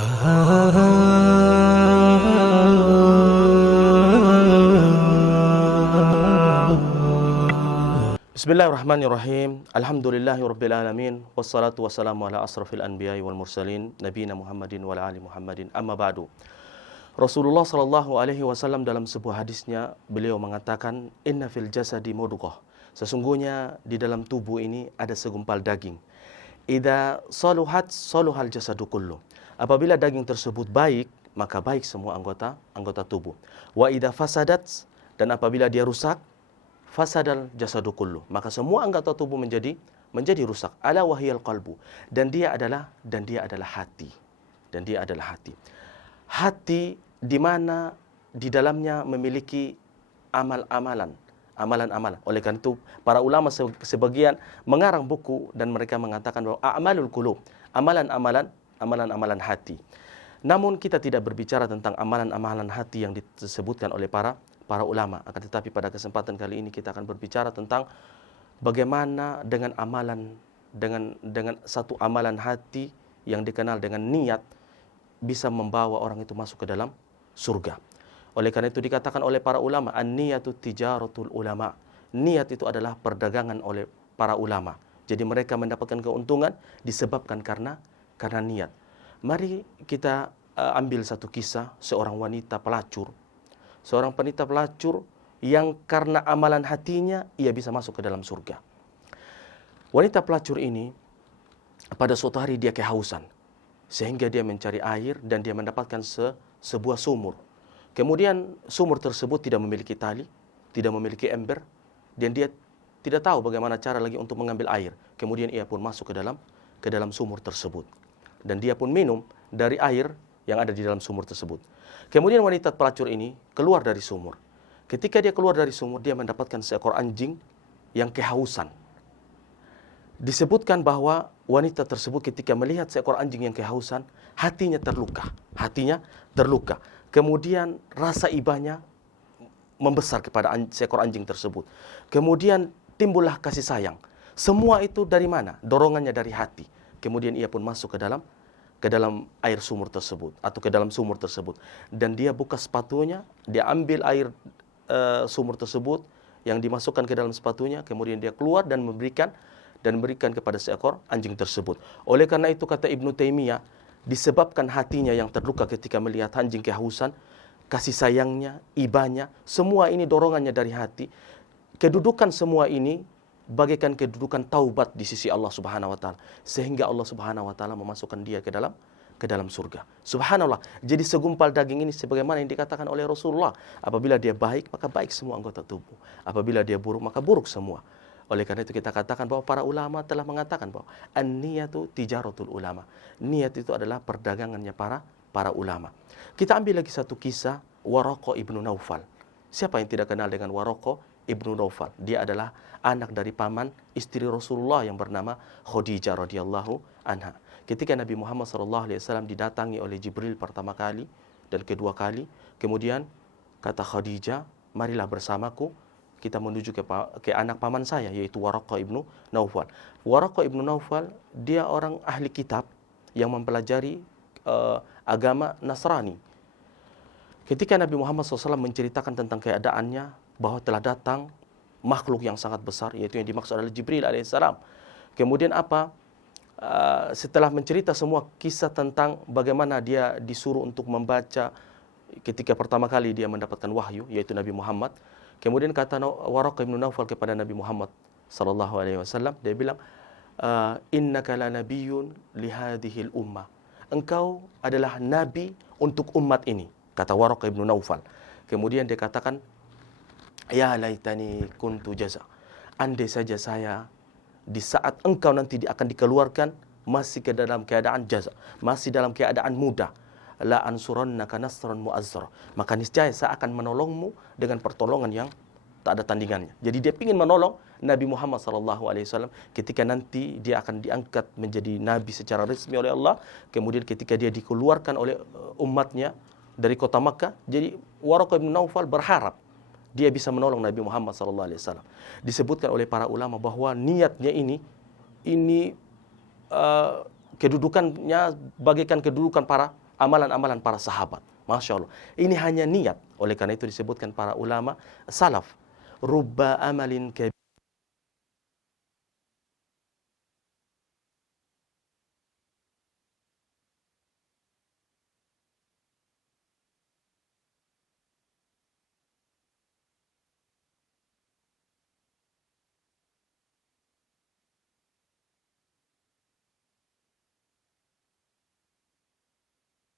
Bismillahirrahmanirrahim. Alhamdulillahirabbil alamin wassalatu wassalamu ala asrafil anbiya'i wal mursalin nabiyina Muhammadin wa ala ali Muhammadin. Amma ba'du. Rasulullah sallallahu alaihi wasallam dalam sebuah hadisnya beliau mengatakan, "Inna fil jasadi mudghah." Sesungguhnya di dalam tubuh ini ada segumpal daging. Idza saluhat saluhal jasadu kullu. Apabila daging tersebut baik, maka baik semua anggota tubuh. Wa idza fasadat, dan apabila dia rusak, fasadal jasadu kullu, maka semua anggota tubuh menjadi rusak. Ala wahiyal qalbu, dan dia adalah hati. Hati di mana di dalamnya memiliki amalan. Oleh karena itu para ulama sebagian mengarang buku dan mereka mengatakan bahwa a'malul qulub, amalan hati. Namun kita tidak berbicara tentang amalan hati yang disebutkan oleh para ulama. Akan tetapi pada kesempatan kali ini kita akan berbicara tentang bagaimana dengan satu amalan hati yang dikenal dengan niat bisa membawa orang itu masuk ke dalam surga. Oleh karena itu dikatakan oleh para ulama, an-niyatu tijaratul ulama. Niat itu adalah perdagangan oleh para ulama. Jadi mereka mendapatkan keuntungan disebabkan karena niat. Mari kita ambil satu kisah seorang wanita pelacur. Seorang wanita pelacur yang karena amalan hatinya ia bisa masuk ke dalam surga. Wanita pelacur ini pada suatu hari dia kehausan sehingga dia mencari air dan dia mendapatkan sebuah sumur. Kemudian sumur tersebut tidak memiliki tali, tidak memiliki ember, dan dia tidak tahu bagaimana cara lagi untuk mengambil air. Kemudian ia pun masuk ke dalam sumur tersebut dan dia pun minum dari air yang ada di dalam sumur tersebut. Kemudian wanita pelacur ini keluar dari sumur. Ketika dia keluar dari sumur, dia mendapatkan seekor anjing yang kehausan. Disebutkan bahwa wanita tersebut ketika melihat seekor anjing yang kehausan, hatinya terluka. Kemudian rasa ibanya membesar kepada seekor anjing tersebut. Kemudian timbullah kasih sayang. Semua itu dari mana? Dorongannya dari hati. Kemudian ia pun masuk ke dalam air sumur tersebut atau ke dalam sumur tersebut, dan dia buka sepatunya, dia ambil air sumur tersebut yang dimasukkan ke dalam sepatunya, kemudian dia keluar dan memberikan kepada seekor anjing tersebut. Oleh karena itu kata Ibnu Taimiyah, disebabkan hatinya yang terluka ketika melihat anjing kehausan, kasih sayangnya, ibanya, semua ini dorongannya dari hati. Kedudukan semua ini bagaikan kedudukan taubat di sisi Allah Subhanahu wa taala, sehingga Allah Subhanahu wa taala memasukkan dia ke dalam surga. Subhanallah. Jadi segumpal daging ini sebagaimana yang dikatakan oleh Rasulullah, apabila dia baik maka baik semua anggota tubuh, apabila dia buruk maka buruk semua. Oleh karena itu kita katakan bahwa para ulama telah mengatakan bahwa an-niyatu tijaratul ulama. Niat itu adalah perdagangannya para ulama. Kita ambil lagi satu kisah Waraqah ibnu Naufal. Siapa yang tidak kenal dengan Waraqah ibnu Naufal? Dia adalah anak dari paman istri Rasulullah yang bernama Khadijah radhiyallahu anha. Ketika Nabi Muhammad SAW didatangi oleh Jibril pertama kali dan kedua kali, kemudian kata Khadijah, marilah bersamaku, kita menuju ke anak paman saya, yaitu Waraqah ibnu Naufal. Waraqah ibnu Naufal, dia orang ahli kitab yang mempelajari agama Nasrani. Ketika Nabi Muhammad SAW menceritakan tentang keadaannya, bahwa telah datang makhluk yang sangat besar, yaitu yang dimaksud adalah Jibril alaihissalam. Kemudian setelah mencerita semua kisah tentang bagaimana dia disuruh untuk membaca ketika pertama kali dia mendapatkan wahyu, yaitu Nabi Muhammad. Kemudian kata Waraqah ibn Naufal kepada Nabi Muhammad sallallahu alaihi wasallam, dia bilang, innaka la nabiyyun li hadhil ummah. Engkau adalah nabi untuk umat ini, kata Waraqah ibn Naufal. Kemudian dia katakan, ya laitani kuntu jaza. Andai saja saya di saat engkau nanti akan dikeluarkan masih ke dalam keadaan jaza, masih dalam keadaan muda, la ansurannaka nasran mu'azzara, maka niscaya saya akan menolongmu dengan pertolongan yang tak ada tandingannya. Jadi dia ingin menolong Nabi Muhammad SAW ketika nanti dia akan diangkat menjadi nabi secara resmi oleh Allah. Kemudian ketika dia dikeluarkan oleh umatnya dari kota Makkah, jadi Waraqah bin Naufal berharap dia bisa menolong Nabi Muhammad SAW. Disebutkan oleh para ulama bahwa niatnya ini kedudukannya bagaikan kedudukan para amalan-amalan para sahabat. Masya Allah. Ini hanya niat. Oleh karena itu disebutkan para ulama salaf, rubba amalin